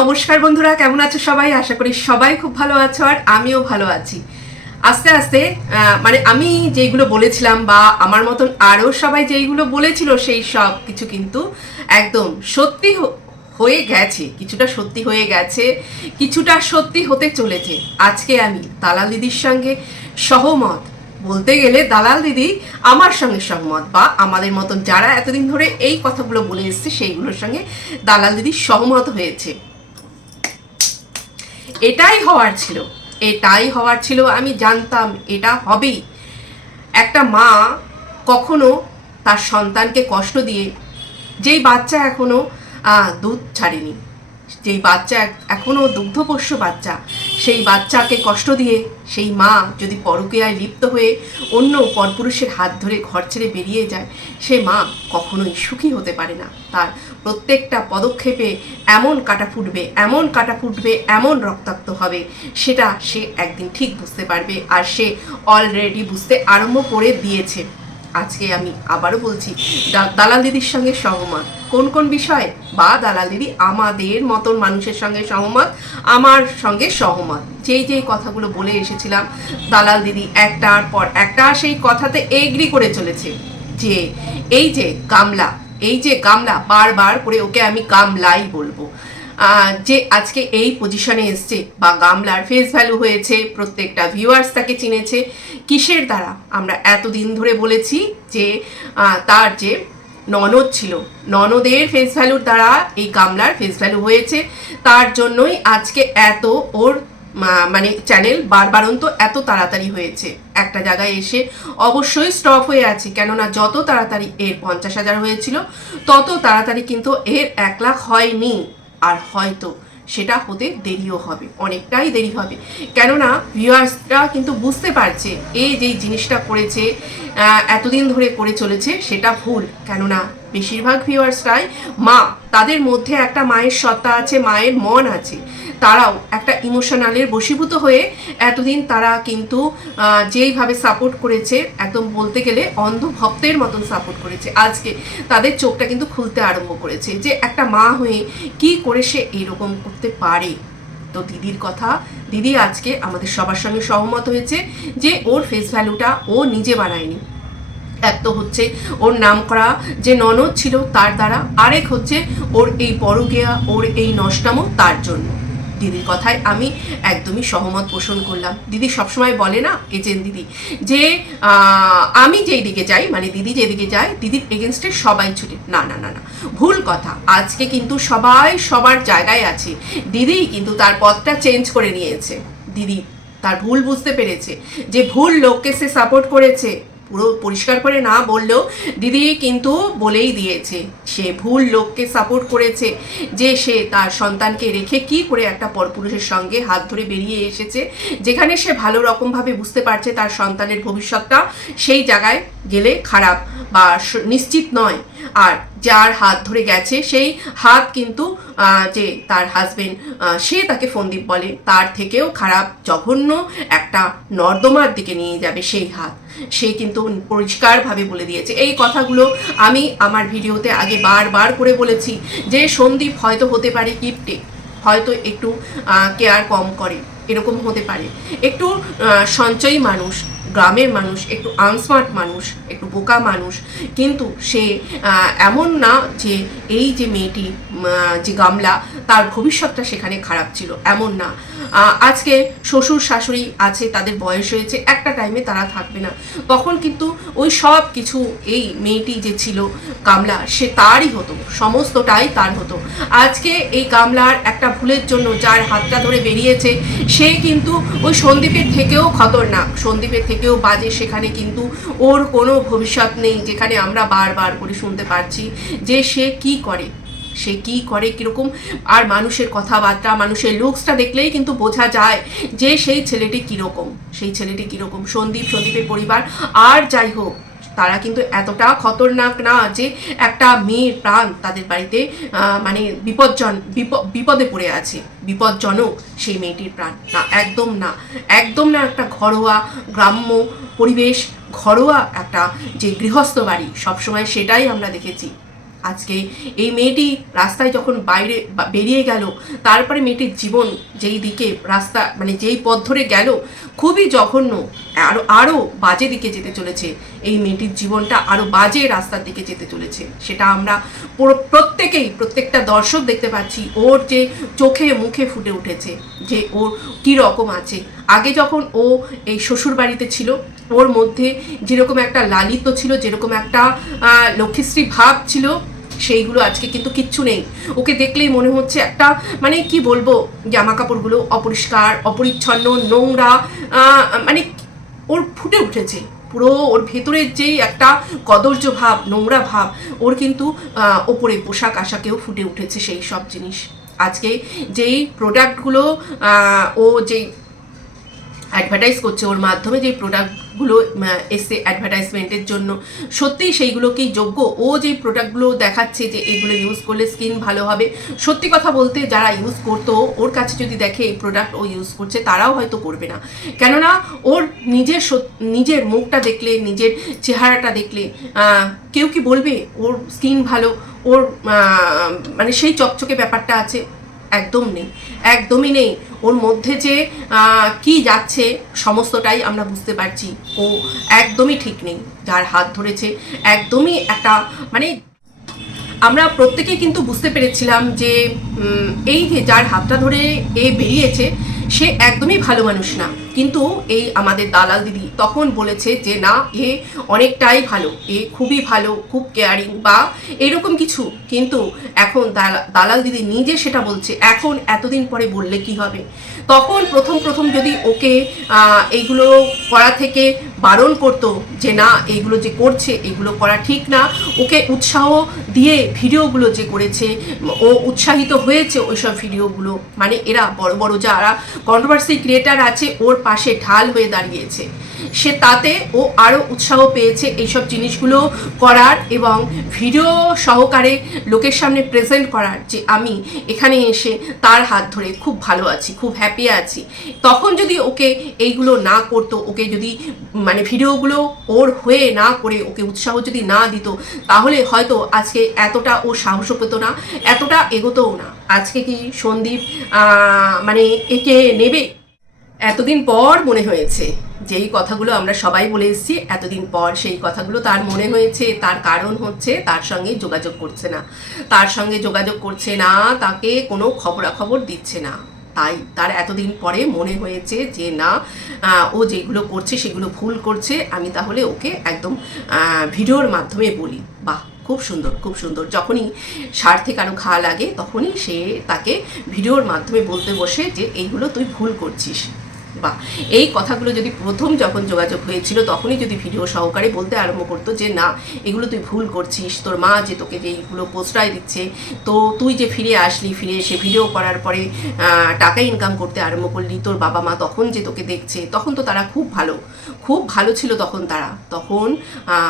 নমস্কার বন্ধুরা, কেমন আছো সবাই? আশা করি সবাই খুব ভালো আছো আর আমিও ভালো আছি। আস্তে আস্তে মানে আমি যেইগুলো বলেছিলাম বা আমার মতন আরও সবাই যেইগুলো বলেছিল সেই সব কিছু কিন্তু একদম সত্যি হয়ে গেছে, কিছুটা সত্যি হয়ে গেছে, কিছুটা সত্যি হতে চলেছে। আজকে আমি দালাল দিদির সঙ্গে সহমত। বলতে গেলে দালাল দিদি আমার সঙ্গে সহমত বা আমাদের মতন যারা এতদিন ধরে এই কথাগুলো বলে এসছে সেইগুলোর সঙ্গে দালাল দিদি সহমত হয়েছে। এটাই হওয়ার ছিল, এটাই হওয়ার ছিল, আমি জানতাম এটা হবেই। একটা মা কখনো তার সন্তানকে কষ্ট দিয়ে, যেই বাচ্চা এখনও দুধ ছাড়েনি। যেই বাচ্চা এক- এখনও দুগ্ধপোষ্য বাচ্চা, সেই বাচ্চাকে কষ্ট দিয়ে সেই মা যদি পরকীয়ায় লিপ্ত হয়ে অন্য পরপুরুষের হাত ধরে ঘর ছেড়ে বেরিয়ে যায়, সে মা কখনোই সুখী হতে পারে না। তার প্রত্যেকটা পদক্ষেপে এমন কাটা ফুটবে, এমন কাটা ফুটবে, এমন রক্তাক্ত হবে, সেটা সে একদিন ঠিক বুঝতে পারবে। আর সে অলরেডি বুঝতে আরম্ভ করে দিয়েছে। আজকে আমি আবারও বলছি দালাল দিদির সঙ্গে সহমত। কোন কোন বিষয়ে? বা দালাল দিদি আমাদের মতন মানুষের সঙ্গে সহমত, আমার সঙ্গে সহমত। যেই যেই কথাগুলো বলে এসেছিলাম, দালাল দিদি একটার পর একটা সেই কথাতে এগ্রি করে চলেছে যে, এই যে গামলা, এই যে গামলা, বারবার করে ওকে আমি গামলাই বলব। যে আজকে এই পজিশনে এসছে বা গামলার ফেস ভ্যালু হয়েছে, প্রত্যেকটা ভিউয়ার্স তাকে চিনেছে, কিসের দ্বারা? আমরা এতদিন ধরে বলেছি যে তার যে ননদ ছিল, ননদের ফেস ভ্যালুর দ্বারা এই গামলার ফেস ভ্যালু হয়েছে। তার জন্যই আজকে এত ওর মানে চ্যানেল বারবারন্ত এত তাড়াতাড়ি হয়েছে। একটা জায়গায় এসে অবশ্যই স্টপ হয়ে আছে, কেননা যত তাড়াতাড়ি এর পঞ্চাশ হাজার হয়েছিল, তত তাড়াতাড়ি কিন্তু এর এক লাখ হয়নি। আর হয়তো সেটা হতে দেরিও হবে, অনেকটাই দেরি হবে। কেননা ভিউয়ার্সরা কিন্তু বুঝতে পারছে, এই যেই জিনিসটা করেছে এতদিন ধরে করে চলেছে, সেটা ভুল। কেননা বেশিরভাগ ভিউয়ার্সরাই মা, তাদের মধ্যে একটা মায়ের সত্তা আছে, মায়ের মন আছে। তারাও একটা ইমোশনালের বশীভূত হয়ে এতদিন তারা কিন্তু যেইভাবে সাপোর্ট করেছে, একদম বলতে গেলে অন্ধ ভক্তের মতন সাপোর্ট করেছে। আজকে তাদের চোখটা কিন্তু খুলতে আরম্ভ করেছে যে একটা মা হয়ে কি করে সে এরকম করতে পারে। তো দিদির কথা, দিদি আজকে আমাদের সবার সঙ্গে সহমত হয়েছে যে ওর ফেস ভ্যালুটা ও নিজে বানায়নি। এক তো হচ্ছে ওর নাম করা যে ননদ ছিল তার দ্বারা, আরেক হচ্ছে ওর এই পরগেয়া ওর এই নষ্টামো তার জন্য। দিদির কথায় আমি একদমই সহমত পোষণ করলাম। দিদি সবসময় বলে না এজেন্ট দিদি, যে আমি যেই দিকে যাই মানে দিদি যেদিকে যায়, দিদির এগেনস্টে সবাই ছুটে। না না না না, ভুল কথা। আজকে কিন্তু সবাই সবার জায়গায় আছে। দিদি কিন্তু তার পথটা চেঞ্জ করে নিয়েছে। দিদি তার ভুল বুঝতে পেরেছে। যে ভুল লোককে সে সাপোর্ট করেছে। পুরো পরিষ্কার করে না বললেও দিদি কিন্তু বলেই দিয়েছে, সে ভুল লোককে সাপোর্ট করেছে যে সে তার সন্তানকে রেখে কি করে একটা পরপুরুষের সঙ্গে হাত ধরে বেরিয়ে এসেছে, যেখানে সে ভালো রকমভাবে বুঝতে পারছে তার সন্তানের ভবিষ্যৎটা, সেই জায়গায় গেলে খারাপ। বা নিশ্চিত নয়। আর যার হাত ধরে গেছে, সেই হাত কিন্তু যে তার হাজবেন্ড সে তাকে ফন্দীপ বলে। তার থেকেও খারাপ, জঘন্য একটা নর্দমার দিকে নিয়ে যাবে সেই হাত। সে কিন্তু পরিষ্কারভাবে বলে দিয়েছে। এই কথাগুলো আমি আমার ভিডিওতে আগে বারবার করে বলেছি যে সন্দীপ হয়তো হতে পারে কিপটে হয়তো একটু কেয়ার কম করে। এরকম হতে পারে। একটু সঞ্চয়ী মানুষ গ্রামের মানুষ, একটু আনস্মার্ট মানুষ, একটু বোকা মানুষ, কিন্তু সে এমন না যে এই যে মেয়েটি যে গামলা তার ভবিষ্যৎটা সেখানে খারাপ ছিল, এমন না। আজকে শ্বশুর শাশুড়ি আছে, তাদের বয়স হয়েছে, একটা টাইমে তারা থাকবে না। তখন কিন্তু ওই সব কিছু, এই মেয়েটি যে ছিল, গামলা, সে তারই হতো, সমস্তটাই তার হতো। আজকে এই গামলার একটা ভুলের জন্য যার হাতটা ধরে বেরিয়েছে, সে কিন্তু ওই সন্দীপের থেকেও খতরনাক। সন্দীপের থেকেও বাজে, সেখানে কিন্তু ওর কোনো ভবিষ্যৎ নেই, যেখানে আমরা বারবার করে শুনতে পাচ্ছি যে সে কি করে। সে কি করে, কীরকম? আর মানুষের কথাবার্তা, মানুষের লুকসটা দেখলেই কিন্তু বোঝা যায় যে সেই ছেলেটি কীরকম, সেই ছেলেটি কীরকম। সন্দীপ, সন্দীপের পরিবার। আর যাই হোক, তারা কিন্তু এতটা খতরনাক না যে একটা মেয়ের প্রাণ তাদের বাড়িতে মানে বিপজ্জন বিপ- বিপদে পড়ে আছে। বিপজ্জনক সেই মেয়েটির প্রাণ। না, একদম না। একদম না একটা ঘরোয়া গ্রাম্য পরিবেশ, ঘরোয়া একটা যে গৃহস্থ বাড়ি। সবসময় সেটাই আমরা দেখেছি। আজকে এই মেয়েটি রাস্তায় যখন বাইরে বেরিয়ে গেল, তারপরে মেয়েটির জীবন যেই দিকে রাস্তা মানে যেই পথ ধরে গেল, খুবই জঘন্য আরও আরও বাজে দিকে যেতে চলেছে। এই মেয়েটির জীবনটা আরও বাজে রাস্তার দিকে যেতে চলেছে। সেটা আমরা পুরো প্রত্যেকেই, প্রত্যেকটা দর্শক দেখতে পাচ্ছি, ওর যে চোখে মুখে ফুটে উঠেছে, যে ওর কী রকম আছে। আগে যখন ও এই শ্বশুর বাড়িতে ছিল, ওর মধ্যে যেরকম একটা লালিত্য ছিল, যেরকম একটা লক্ষ্মীশ্রী ভাব ছিল সেইগুলো আজকে কিন্তু কিচ্ছু নেই। ওকে দেখলেই মনে হচ্ছে একটা মানে কি বলব জামা কাপড়গুলো অপরিষ্কার, অপরিচ্ছন্ন, নোংরা মানে ওর ফুটে উঠেছে। পুরো ওর ভেতরের যেই একটা কদর্য ভাব, নোংরা ভাব, ওর কিন্তু ওপরে পোশাক আশাকেও ফুটে উঠেছে সেই সব জিনিস। আজকে যেই প্রোডাক্টগুলো ও যেই অ্যাডভার্টাইজ করছে ওর মাধ্যমে যে প্রোডাক্টগুলো এসে অ্যাডভার্টাইজমেন্টের জন্য। সত্যিই সেইগুলোকেই যোগ্য। ও যে প্রোডাক্টগুলো দেখাচ্ছে যে এগুলো ইউজ করলে স্কিন ভালো হবে, সত্যি কথা বলতে যারা ইউজ করতো, ওর কাছে যদি দেখে এই প্রোডাক্ট ও ইউজ করছে, তারাও হয়তো করবে না। কেননা, ওর নিজের নিজের মুখটা দেখলে, নিজের চেহারাটা দেখলে কেউ কি বলবে, ওর স্কিন ভালো, ওর মানে সেই চকচকে ব্যাপারটা আছে। একদম নেই, একদমই নেই। ওর মধ্যে যে কি যাচ্ছে সমস্তটাই আমরা বুঝতে পারছি। ও একদমই ঠিক নেই, যার হাত ধরেছে। একদমই একটা মানে আমরা প্রত্যেকেই কিন্তু বুঝতে পেরেছিলাম যে এই যে যার হাতটা ধরে এ বেরিয়েছে সে একদমই ভালো মানুষ না। কিন্তু এই আমাদের দালাল দিদি তখন বলেছে যে, না, এ অনেকটাই ভালো। এ খুবই ভালো, খুব কেয়ারিং বা এরকম কিছু। কিন্তু এখন দালা- দালাল দিদি নিজে সেটা বলছে, এখন এতদিন পরে বললে কি হবে? তখন প্রথম প্রথম যদি ওকে এইগুলো করা থেকে বারণ করতো যে, না, এইগুলো যে করছে এগুলো করা ঠিক না। ওকে উৎসাহ দিয়ে ভিডিওগুলো যে করেছে, ও উৎসাহিত হয়েছে ওইসব ভিডিওগুলো। মানে এরা বড় বড় যারা কন্ট্রোভার্সি ক্রিয়েটার আছে, ওর পাশে ঢাল হয়ে দাঁড়িয়েছে। সে তাতে ও আরও উৎসাহ পেয়েছে এইসব জিনিসগুলো করার এবং ভিডিও সহকারে লোকের সামনে প্রেজেন্ট করার যে আমি এখানে এসে তার হাত ধরে খুব ভালো আছি, খুব হ্যাপি আছি। তখন যদি ওকে এইগুলো না করতো, ওকে যদি মানে ভিডিওগুলো ওর হয়ে না করে ওকে উৎসাহ যদি না দিত, তাহলে হয়তো আজকে এতটা ও সাহসও পেতো না, এতটা এগোতও না। আজকে কি সন্দীপ মানে একে নেবে? এতদিন পর মনে হয়েছে, যেই কথাগুলো আমরা সবাই বলে এসেছি, এতদিন পর সেই কথাগুলো তার মনে হয়েছে, তার কারণ হচ্ছে তার সঙ্গে যোগাযোগ করছে না। তার সঙ্গে যোগাযোগ করছে না, তাকে কোনো খবরাখবর দিচ্ছে না। তাই তার এতদিন পরে মনে হয়েছে যে, না ও যেগুলো করছে সেগুলো ভুল করছে, আমি তাহলে ওকে একদম ভিডিওর মাধ্যমে বলি। বাহ! খুব সুন্দর খুব সুন্দর। যখনই স্বার্থে কারও ঘা লাগে, তখনই সে তাকে ভিডিওর মাধ্যমে বলতে বসে যে, এইগুলো তুই ভুল করছিস। বা এই কথাগুলো যদি প্রথম যখন যোগাযোগ হয়েছিল, তখনই যদি ভিডিও সহকারে বলতে আরম্ভ করতো যে, না, এগুলো তুই ভুল করছিস। তোর মা যে তোকে যে এইগুলো প্রশ্রয় দিচ্ছে, তো তুই যে ফিরে আসলি, ফিরে এসে ভিডিও করার পরে টাকা ইনকাম করতে আরম্ভ করলি, তোর বাবা মা তখন যে তোকে দেখছে, তখন তো তারা খুব ভালো। খুব ভালো ছিল তখন তারা। তখন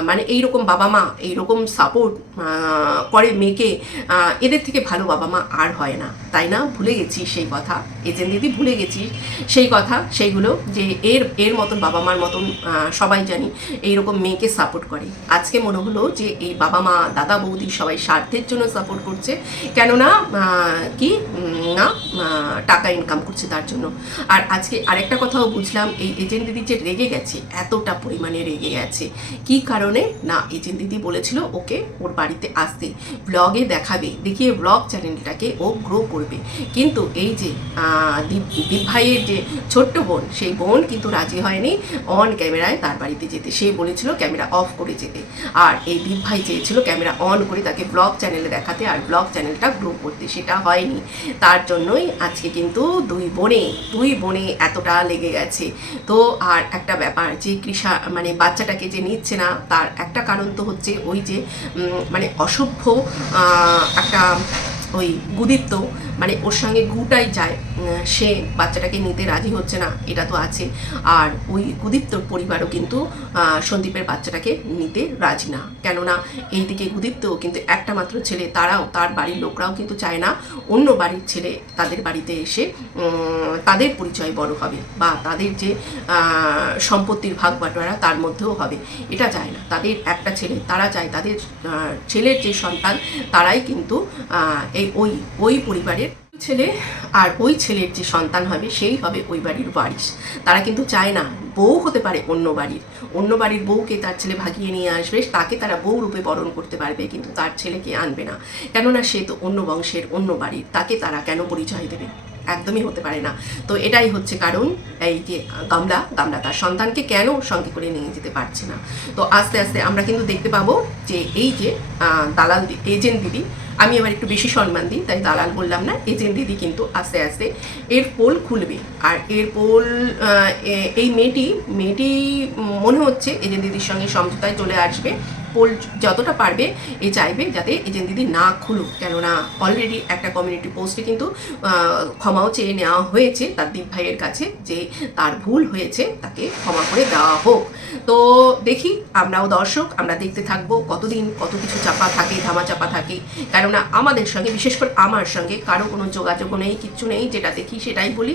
মানে এইরকম বাবা মা এইরকম সাপোর্ট করে মেয়েকে এদের থেকে ভালো বাবা মা আর হয় না। তাই না? ভুলে গেছি সেই কথা। এজেন্ট দিদি, ভুলে গেছি সেই কথা, সেইগুলো যে এর এর মতন বাবা মার মতন সবাই জানি এইরকম মেয়েকে সাপোর্ট করে। আজকে মনে হলো যে এই বাবা মা দাদা, বৌদি সবাই স্বার্থের জন্য সাপোর্ট করছে। কেননা কি? না টাকা ইনকাম করছে তার জন্য। আর আজকে আরেকটা কথাও বুঝলাম, এই এজেন্ট দিদি যে রেগে গেছে এতটা পরিমাণে রেগে গেছে। কি কারণে? না, এজেন্ট দিদি বলেছিল ওকে ওর বাড়িতে আসতে। ব্লগে দেখাবে, দেখিয়ে ব্লগ চ্যানেলটাকে ও গ্রো করবে। কিন্তু এই যে দীপ ভাইয়ের যে ছোট্ট বোন, সেই বোন কিন্তু রাজি হয়নি অন ক্যামেরায় তার বাড়িতে যেতে। সে বলেছিল ক্যামেরা অফ করে যেতে। আর এই দীপ ভাই চেয়েছিল ক্যামেরা অন করে তাকে ব্লগ চ্যানেলে দেখাতে আর ব্লগ চ্যানেলটা গ্রো করতে। সেটা হয়নি। তার জন্যই আজকে কিন্তু দুই বোনে দুই বোনে এতটা লেগে গেছে। তো আর একটা ব্যাপার যে কৃষা মানে বাচ্চাটাকে যে নিচ্ছে না, তার একটা কারণ তো হচ্ছে ওই যে মানে অসভ্য একটা ওই গুদীপ্ত মানে ওর সঙ্গে গুটাই যায় সে বাচ্চাটাকে নিতে রাজি হচ্ছে না, এটা তো আছে। আর ওই গুদীপ্তর পরিবারও কিন্তু সন্দীপের বাচ্চাটাকে নিতে রাজি না। কেননা এইদিকে গুদীপ্ত কিন্তু একটা মাত্র ছেলে, তারাও, তার বাড়ির লোকরাও কিন্তু চায় না অন্য বাড়ির ছেলে তাদের বাড়িতে এসে তাদের পরিচয় বড় হবে বা তাদের যে সম্পত্তির ভাগ বাটোয়ারা তার মধ্যেও হবে। এটা চায় না। তাদের একটা ছেলে, তারা চায় তাদের ছেলের যে সন্তান, তারাই কিন্তু এই ওই ওই পরিবারের ছেলে আর ওই ছেলের যে সন্তান হবে, সেই হবে ওই বাড়ির ওয়ারিশ। তারা কিন্তু চায় না বউ হতে পারে অন্য বাড়ির। অন্য বাড়ির বউকে তার ছেলে ভাগিয়ে নিয়ে আসবে, তাকে তারা বউ রূপে বরণ করতে পারবে, কিন্তু তার ছেলেকে আনবে না। কেননা সে তো অন্য বংশের অন্য বাড়ির, তাকে তারা কেন পরিচয় দেবে? একদমই হতে পারে না। তো এটাই হচ্ছে কারণ এই যে গামলা গামলা তার সন্তানকে কেন সঙ্গে করে নিয়ে যেতে পারছে না। তো আস্তে আস্তে আমরা কিন্তু দেখতে পাবো যে এই যে দালাল এজেন্ট দিদি, আমি এবার একটু বেশি সম্মান দিই, তাই দালাল বললাম না, এজেন্ট দিদি কিন্তু আস্তে আস্তে এর পোল খুলবে। আর এর পোল এই মেয়েটি মেয়েটি মনে হচ্ছে এজেন্ট দিদির সঙ্গে সমঝোতায় চলে আসবে। পোল যতটা পারবে এ চাইবে যাতে এজেন্ট দিদি না খুলুক। কেননা অলরেডি একটা কমিউনিটি পোস্টে কিন্তু ক্ষমাও চেয়ে নেওয়া হয়েছে তার দীপ ভাইয়ের কাছে যে তার ভুল হয়েছে, তাকে ক্ষমা করে দেওয়া হোক। তো দেখি, আমরাও দর্শক, আমরা দেখতে থাকব কতদিন কত কিছু চাপা থাকে, ধামা চাপা থাকে। কেননা আমাদের সঙ্গে, বিশেষ করে আমার সঙ্গে, কারও কোনো যোগাযোগও নেই, কিচ্ছু নেই, যেটা দেখি সেটাই বলি।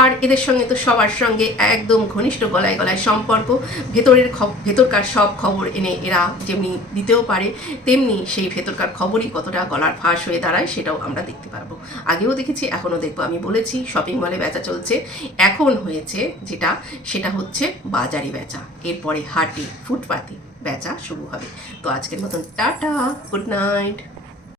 আর এদের সঙ্গে তো সবার সঙ্গে একদম ঘনিষ্ঠ গলায় গলায় সম্পর্ক। ভেতরের ভেতরকার সব খবর এনে এরা যেমনি দিতেও পারে, তেমনি সেই ভেতরকার খবরই কতটা গলার ফাঁস হয়ে দাঁড়ায় সেটাও আমরা দেখতে পারব। আগেও দেখেছি, এখনও দেখব, আমি বলেছি শপিং মলে বেচা চলছে। এখন হয়েছে যেটা, সেটা হচ্ছে বাজারে বেচা। এরপরে হাটে ফুটপাতে। বেচা শুরু হবে। তো আজকের মতন টাটা গুড নাইট।